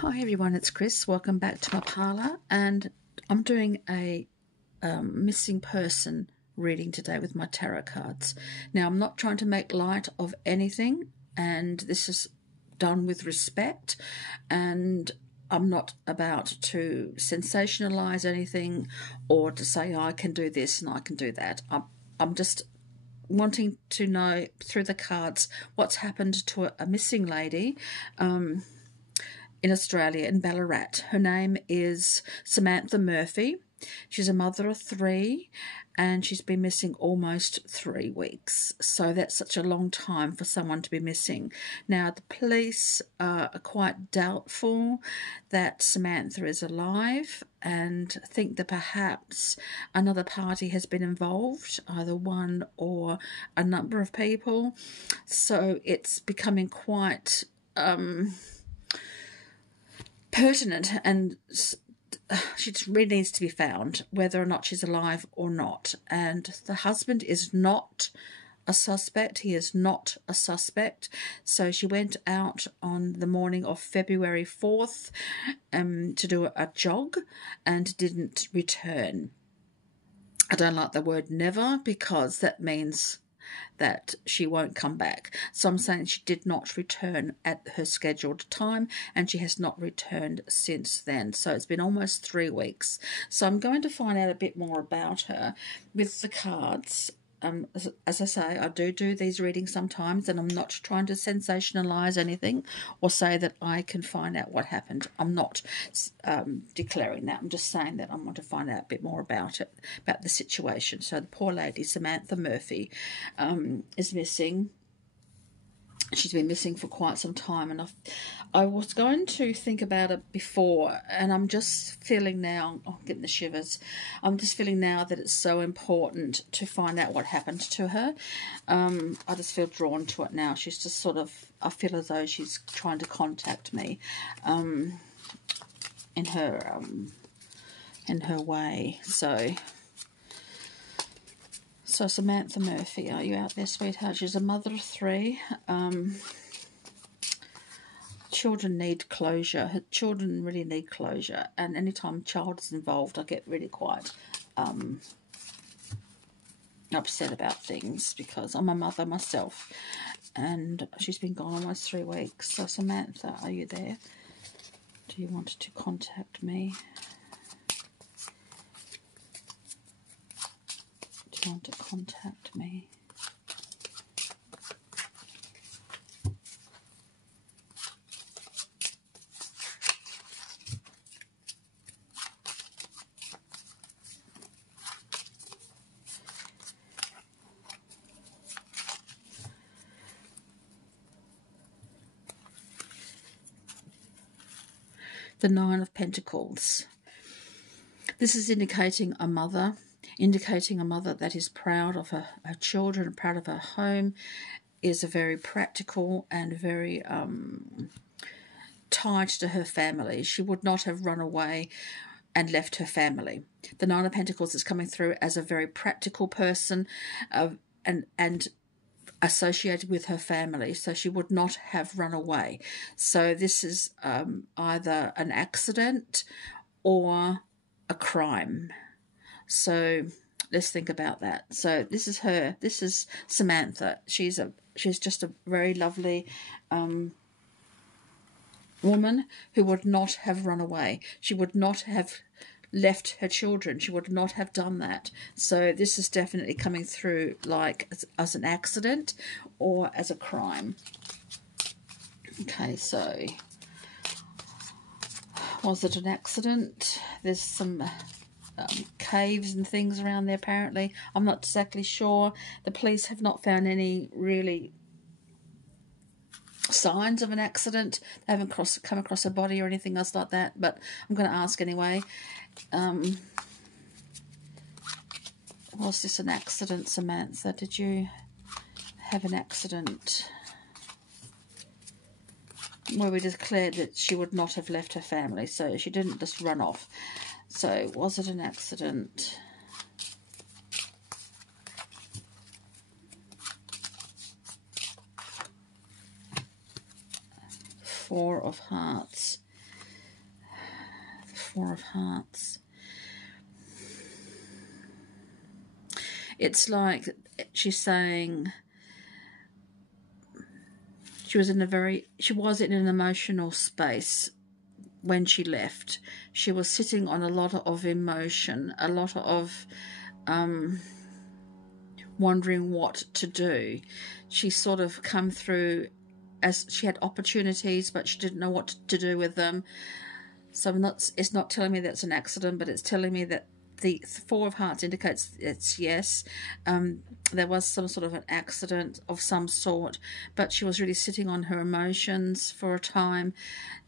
Hi everyone, it's Chris. Welcome back to my parlour, and I'm doing a missing person reading today with my tarot cards. Now, I'm not trying to make light of anything, and this is done with respect, and I'm not about to sensationalise anything or to say I can do this and I can do that. I'm just wanting to know through the cards what's happened to a missing lady in Australia, in Ballarat. Her name is Samantha Murphy. She's a mother of 3, and she's been missing almost 3 weeks. So that's such a long time for someone to be missing. Now, the police are quite doubtful that Samantha is alive and think that perhaps another party has been involved, either one or a number of people. So it's becoming quite pertinent, and she really needs to be found, whether or not she's alive or not. And the husband is not a suspect. He is not a suspect. So she went out on the morning of February 4th to do a jog and didn't return. I don't like the word never, because that means that she won't come back. So I'm saying she did not return at her scheduled time, and she has not returned since then. So it's been almost 3 weeks. So I'm going to find out a bit more about her with the cards. As I say, I do these readings sometimes, and I'm not trying to sensationalise anything or say that I can find out what happened. I'm not declaring that. I'm just saying that I want to find out a bit more about it, about the situation. So the poor lady, Samantha Murphy, is missing. She's been missing for quite some time, and I was going to think about it before, and I'm just feeling now, I'm getting the shivers, I'm just feeling now that it's so important to find out what happened to her. I just feel drawn to it now. She's just sort of, I feel as though she's trying to contact me in her way. So Samantha Murphy, are you out there, sweetheart? She's a mother of 3. Children need closure. Her children really need closure. And anytime a child is involved, I get really quite upset about things, because I'm a mother myself. And she's been gone almost 3 weeks. So Samantha, are you there? Do you want to contact me? Do you want to contact me? The 9 of Pentacles. This is indicating a mother that is proud of her children, proud of her home, is a very practical and very tied to her family. She would not have run away and left her family. The 9 of Pentacles is coming through as a very practical person and associated with her family, so she would not have run away. So this is either an accident or a crime. So let's think about that. So this is her. This is Samantha. She's just a very lovely woman who would not have run away. She would not have left her children. She would not have done that. So this is definitely coming through like as an accident or as a crime. Okay, so was it an accident? There's some caves and things around there apparently. I'm not exactly sure. The police have not found any really signs of an accident. They haven't come across a body or anything else like that, but I'm going to ask anyway. Was this an accident, Samantha? Did you have an accident where we declared that she would not have left her family, so she didn't just run off? So was it an accident? Four of Hearts. Four of Hearts. It's like she's saying she was in an emotional space when she left. She was sitting on a lot of emotion, a lot of wondering what to do. She sort of come through as she had opportunities, but she didn't know what to do with them. So it's not telling me that's an accident, but it's telling me that the Four of Hearts indicates it's yes. There was some sort of an accident of some sort, but she was really sitting on her emotions for a time,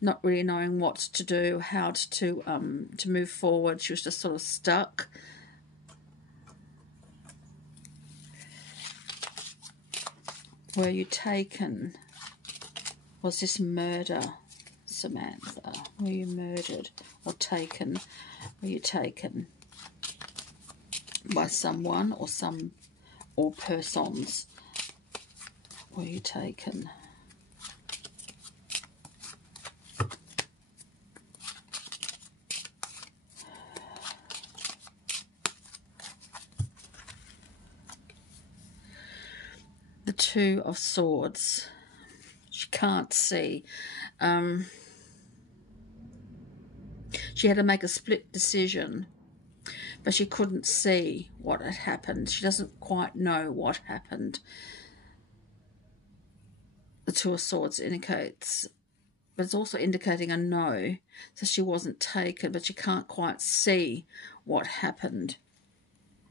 not really knowing what to do, how to move forward. She was just sort of stuck. Were you taken? Was this murder, Samantha? Were you murdered or taken? Were you taken by someone or persons? Were you taken? The Two of Swords. She can't see. She had to make a split decision, but she couldn't see what had happened. She doesn't quite know what happened. The Two of Swords indicates, but it's also indicating a no. So she wasn't taken, but she can't quite see what happened.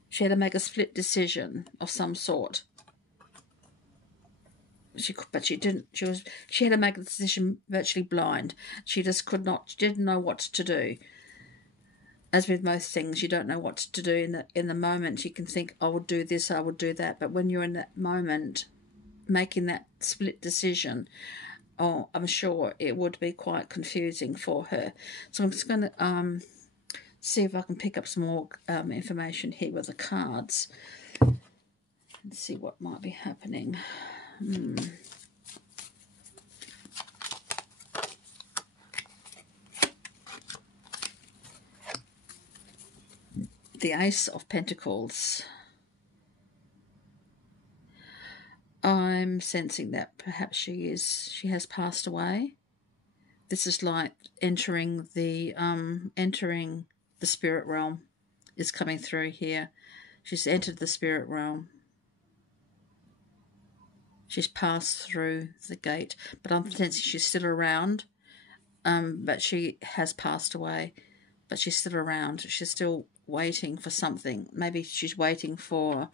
She had to make a split decision of some sort. She didn't. She had to make a decision virtually blind. She just could not. She didn't know what to do. As with most things, you don't know what to do in the moment. You can think, I would do this, I would do that, but when you're in that moment, making that split decision, oh, I'm sure it would be quite confusing for her. So I'm just going to see if I can pick up some more information here with the cards and see what might be happening. The Ace of Pentacles. I'm sensing that perhaps she has passed away. This is like entering the spirit realm is coming through here. She's entered the spirit realm. She's passed through the gate, but I'm sensing she's still around. But she has passed away, but she's still around. She's still waiting for something. Maybe she's waiting for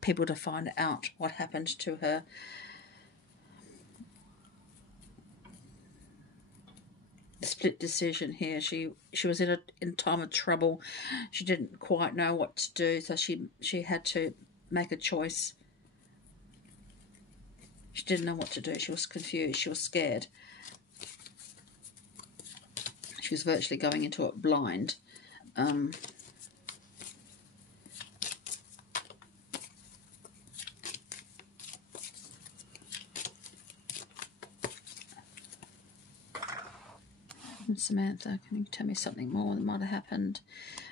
people to find out what happened to her. Split decision here. She was in a time of trouble. She didn't quite know what to do, so she had to make a choice. She didn't know what to do. She was confused. She was scared. She was virtually going into it blind. Samantha, can you tell me something more that might have happened?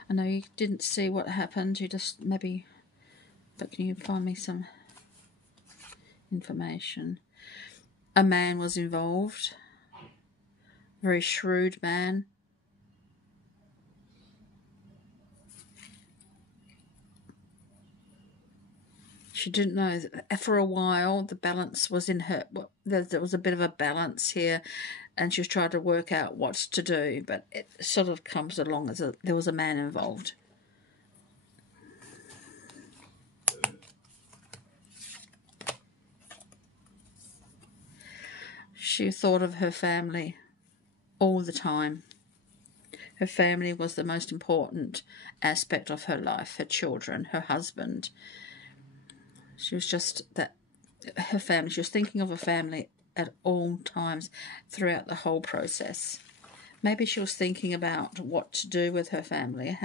I know you didn't see what happened. You just maybe... But can you find me some information? A man was involved. Very shrewd man. She didn't know. For a while, the balance was in her. There was a bit of a balance here, and she was trying to work out what to do, but it sort of comes along as there was a man involved. She thought of her family all the time. Her family was the most important aspect of her life, her children, her husband. She was just her family. She was thinking of her family at all times throughout the whole process. Maybe she was thinking about what to do with her family,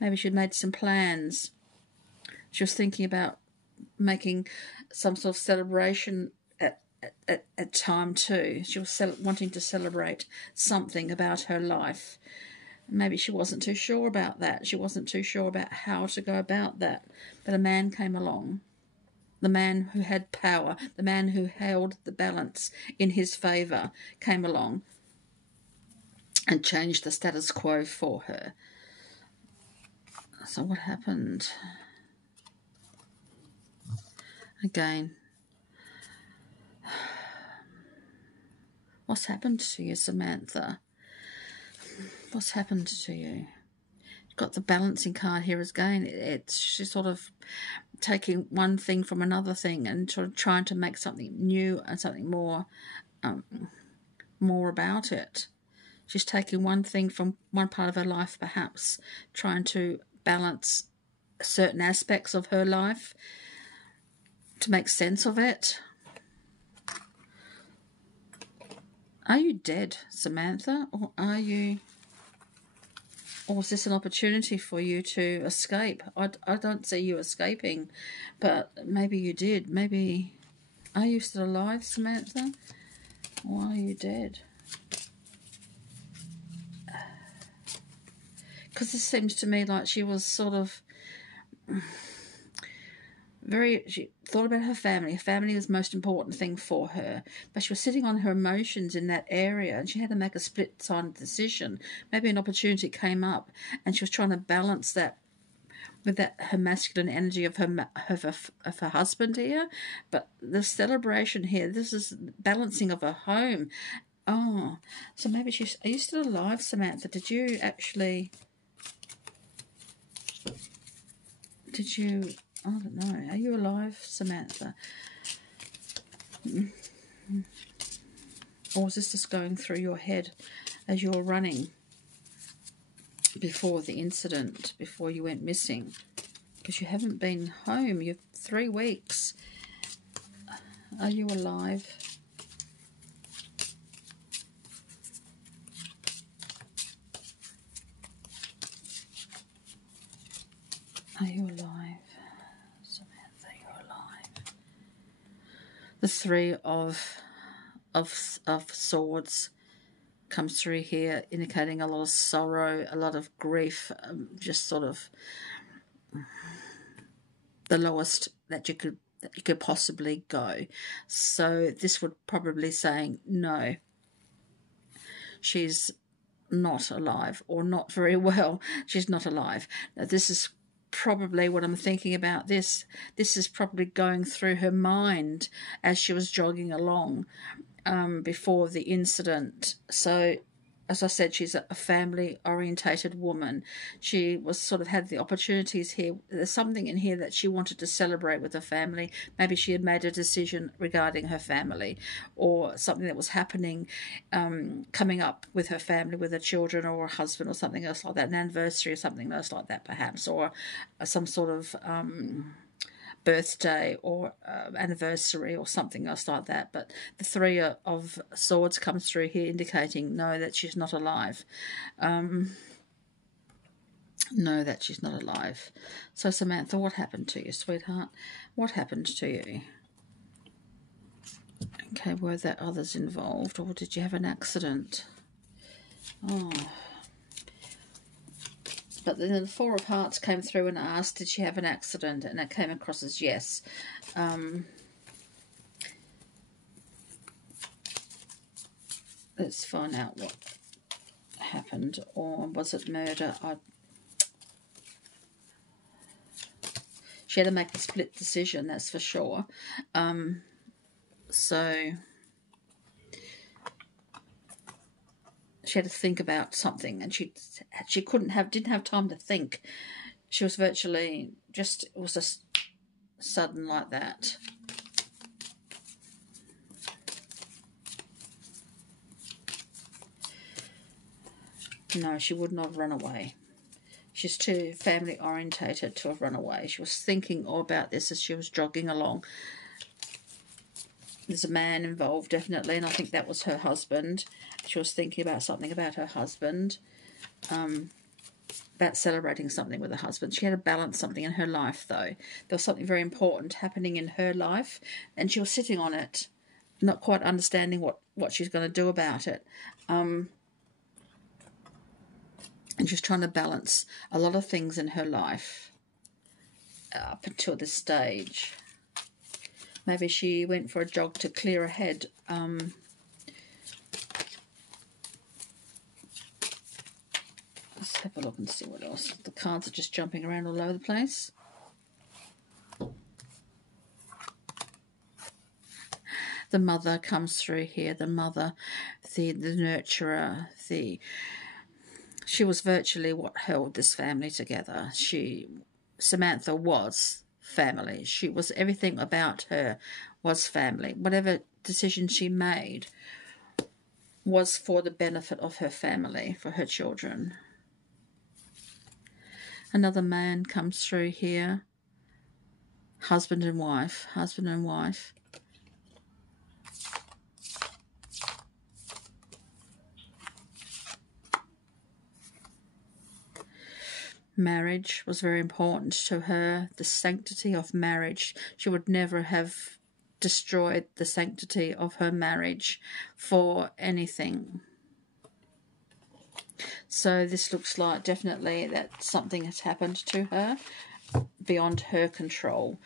maybe she'd made some plans. She was thinking about making some sort of celebration at time too. She was wanting to celebrate something about her life. Maybe she wasn't too sure about that. She wasn't too sure about how to go about that. But a man came along. The man who had power, the man who held the balance in his favour, came along and changed the status quo for her. So what happened? Again, what's happened to you, Samantha? What's happened to you? You've got the balancing card here again. She's sort of taking one thing from another thing and sort of trying to make something new and something more about it. She's taking one thing from one part of her life, perhaps trying to balance certain aspects of her life to make sense of it. Are you dead, Samantha, or are you... or was this an opportunity for you to escape? I don't see you escaping, but maybe you did. Maybe... Are you still alive, Samantha? Or are you dead? Because this seems to me like she was sort of... She thought about her family. Her family was the most important thing for her. But she was sitting on her emotions in that area and she had to make a split-sided decision. Maybe an opportunity came up and she was trying to balance that with her masculine energy of her husband here. But the celebration here, this is balancing of her home. Oh, so maybe she's... Are you still alive, Samantha? Did you actually... Did you... I don't know. Are you alive, Samantha? Or was this just going through your head as you were running before the incident, before you went missing? Because you haven't been home. You're 3 weeks. Are you alive? Are you alive? The 3 of swords comes through here, indicating a lot of sorrow, a lot of grief, just sort of the lowest that you could possibly go. So this would probably saying no, she's not alive, or not very well. She's not alive. Now this is probably what I'm thinking about. This is probably going through her mind as she was jogging along before the incident. So as I said, she's a family orientated woman. She was sort of had the opportunities here. There's something in here that she wanted to celebrate with her family. Maybe she had made a decision regarding her family, or something that was happening coming up with her family, with her children or her husband or something else like that, an anniversary or something else like that perhaps, or some sort of birthday or anniversary or something else like that. But the 3 of swords comes through here, indicating no, that she's not alive. No, that she's not alive. So Samantha, what happened to you, sweetheart? What happened to you? Okay, were there others involved, or did you have an accident? Oh. But then the 4 of Hearts came through and asked, did she have an accident? And it came across as yes. Let's find out what happened. Or was it murder? She had to make a split decision, that's for sure. So she had to think about something, and she didn't have time to think. She was virtually it was just sudden like that. No, she would not have run away. She's too family orientated to have run away. She was thinking all about this as she was jogging along. There's a man involved, definitely, and I think that was her husband. She was thinking about something about her husband, about celebrating something with her husband. She had to balance something in her life, though. There was something very important happening in her life, and she was sitting on it, not quite understanding what she's going to do about it. And she's trying to balance a lot of things in her life up until this stage. Maybe she went for a jog to clear her head. Let's have a look and see what else. The cards are just jumping around all over the place. The mother comes through here. The mother, the nurturer, she was virtually what held this family together. Samantha was family. She was, everything about her was family. Whatever decision she made was for the benefit of her family, for her children. Another man comes through here. Husband and wife. Husband and wife. Marriage was very important to her. The sanctity of marriage. She would never have destroyed the sanctity of her marriage for anything. So this looks like definitely that something has happened to her beyond her control.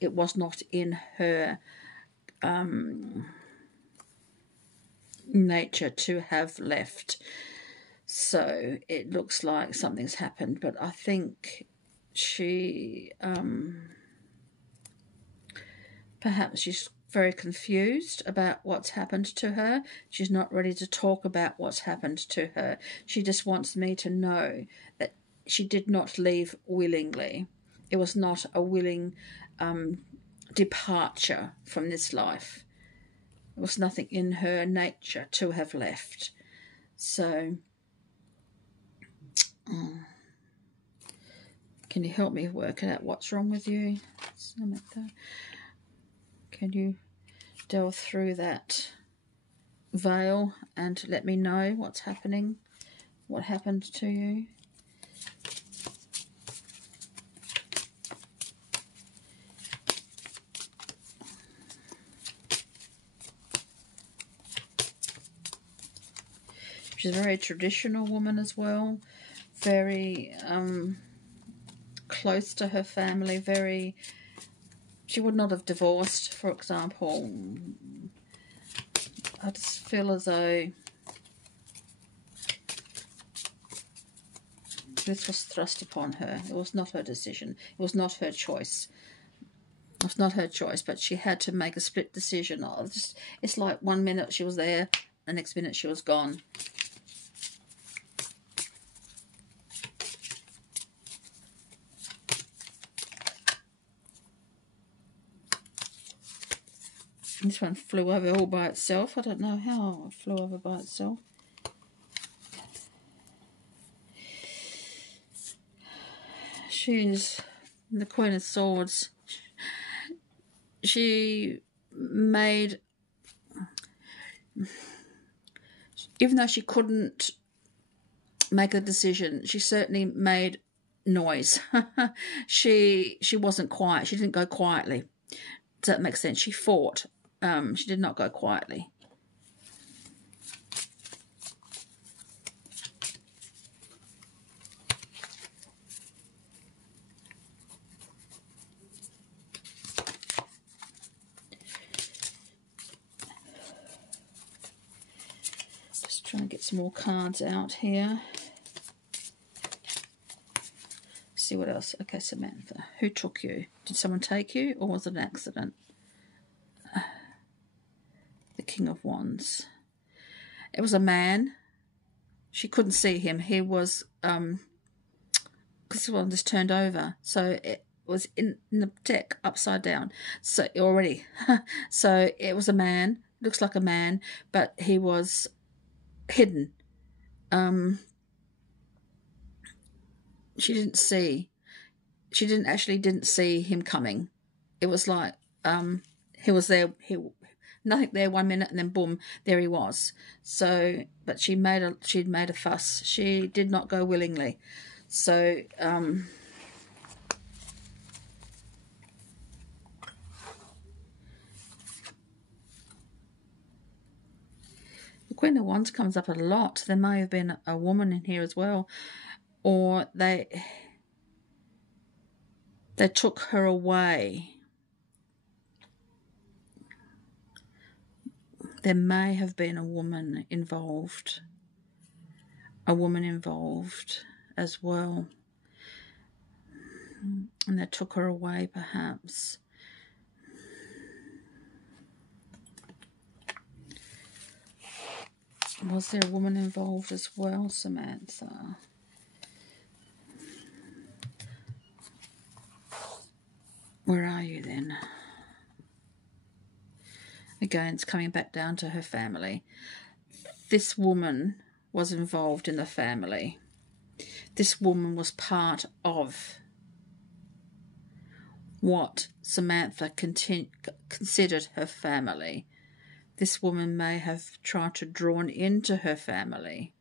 It was not in her nature to have left. So it looks like something's happened, but I think she perhaps she's very confused about what's happened to her. She's not ready to talk about what's happened to her. She just wants me to know that she did not leave willingly. It was not a willing departure from this life. There was nothing in her nature to have left. So can you help me work out what's wrong with you, Samantha? Can you delve through that veil and let me know what's happening, what happened to you? She's a very traditional woman as well, very close to her family, she would not have divorced, for example. I just feel as though this was thrust upon her. It was not her decision. It was not her choice. It was not her choice, but she had to make a split decision. It's like 1 minute she was there, the next minute she was gone. This one flew over all by itself. I don't know how it flew over by itself. She's the Queen of Swords. She made, even though she couldn't make a decision, she certainly made noise. She wasn't quiet. She didn't go quietly. Does that make sense? She fought. She did not go quietly. Just trying to get some more cards out here. See what else. Okay, Samantha. Who took you? Did someone take you, or was it an accident? The King of Wands. It was a man. She couldn't see him. He was, because this one just turned over. So it was in the deck, upside down. So already. So it was a man. Looks like a man, but he was hidden. She didn't see. She didn't see him coming. It was like he was there. Nothing there 1 minute, and then boom, there he was. So, but she'd made a fuss. She did not go willingly. So the Queen of Wands comes up a lot. There may have been a woman in here as well, or they took her away. There may have been a woman involved. A woman involved as well. And they took her away, perhaps. Was there a woman involved as well, Samantha? Where are you then? Again, it's coming back down to her family. This woman was involved in the family. This woman was part of what Samantha considered her family. This woman may have tried to draw into her family.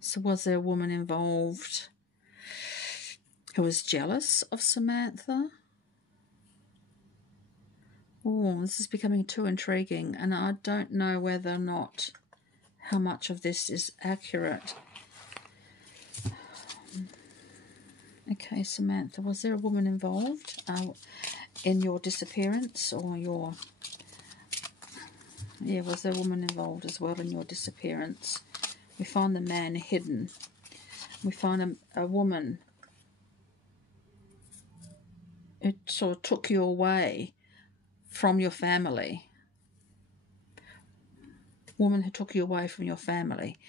So was there a woman involved who was jealous of Samantha? Oh, this is becoming too intriguing, and I don't know whether or not how much of this is accurate. Okay, Samantha, was there a woman involved in your disappearance, or your... Yeah, was there a woman involved as well in your disappearance? We find the man hidden. We find a woman who sort of took you away from your family. Woman who took you away from your family.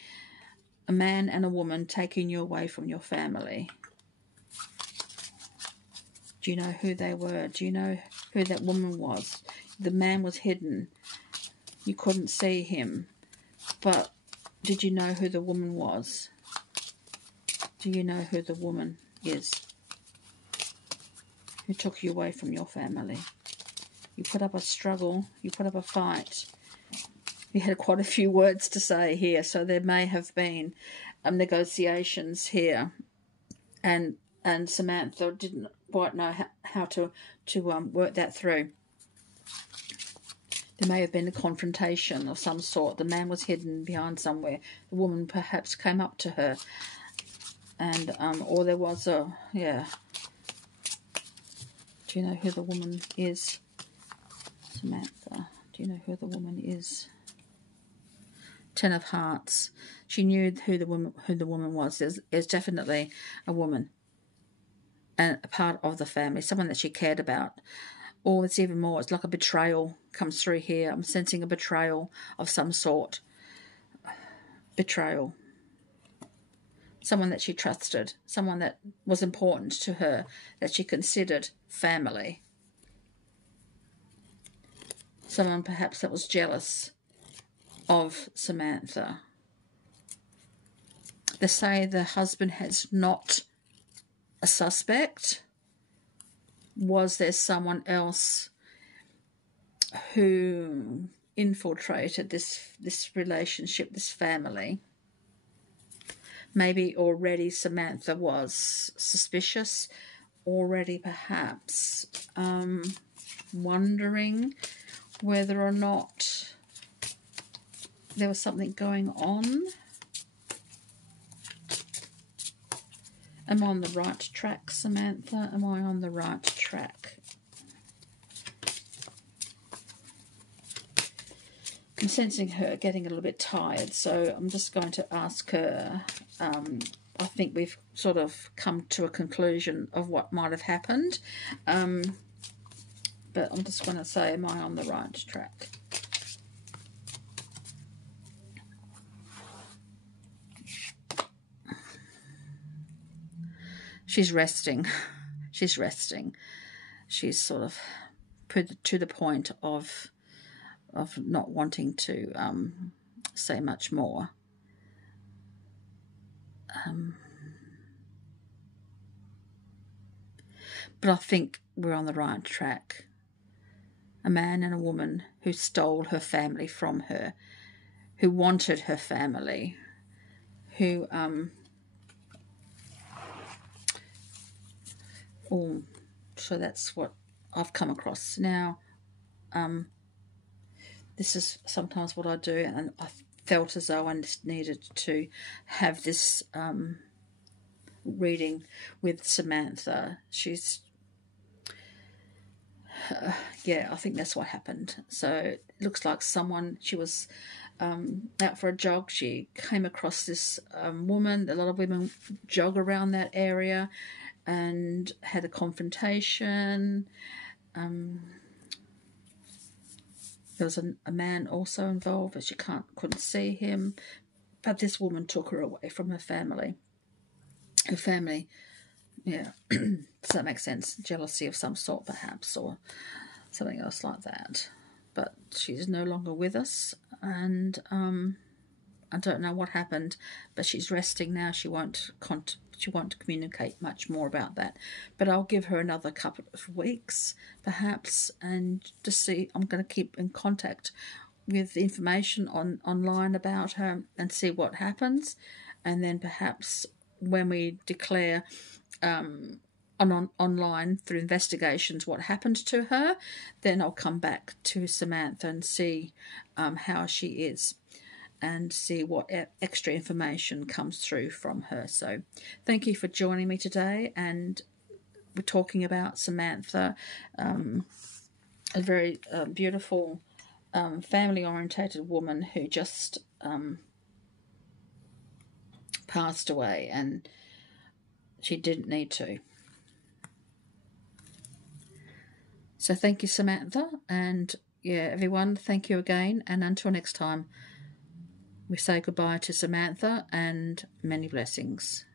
A man and a woman taking you away from your family. Do you know who they were? Do you know who that woman was? The man was hidden. You couldn't see him. But did you know who the woman was? Do you know who the woman is who took you away from your family? You put up a struggle. You put up a fight. You had quite a few words to say here, so there may have been negotiations here, and Samantha didn't quite know how to work that through. There may have been a confrontation of some sort. The man was hidden behind somewhere. The woman perhaps came up to her, and or there was a yeah. Do you know who the woman is, Samantha? Do you know who the woman is? Ten of Hearts. She knew who the woman was. There's definitely a woman and a part of the family, someone that she cared about. Or it's even more, it's like a betrayal comes through here. I'm sensing a betrayal of some sort. Betrayal. Someone that she trusted, someone that was important to her, that she considered family. Someone perhaps that was jealous of Samantha. They say the husband has not a suspect. Was there someone else who infiltrated this relationship, this family? Maybe already Samantha was suspicious, already perhaps wondering whether or not there was something going on. Am I on the right track, Samantha? Am I on the right track? I'm sensing her getting a little bit tired, so I'm just going to ask her. I think we've sort of come to a conclusion of what might have happened. But I'm just going to say, am I on the right track? She's resting. She's resting. She's sort of put to the point of not wanting to say much more. But I think we're on the right track. A man and a woman who stole her family from her, who wanted her family, who so that's what I've come across. Now, this is sometimes what I do, and I felt as though I just needed to have this reading with Samantha. She's yeah, I think that's what happened. So it looks like she was out for a jog. She came across this woman. A lot of women jog around that area, and had a confrontation. There was a man also involved, but she couldn't see him. But this woman took her away from her family. Her family, yeah, does that make sense? Jealousy of some sort, perhaps, or something else like that. But she's no longer with us, and I don't know what happened, but she's resting now. She won't communicate much more about that. But I'll give her another couple of weeks, perhaps, and just see. I'm going to keep in contact with the information online about her and see what happens, and then perhaps when we declare online through investigations what happened to her, then I'll come back to Samantha and see how she is, and see what extra information comes through from her. So thank you for joining me today, and we're talking about Samantha, a very beautiful family-orientated woman who just passed away, and she didn't need to. So thank you, Samantha, and yeah, everyone, thank you again, and until next time, we say goodbye to Samantha and many blessings.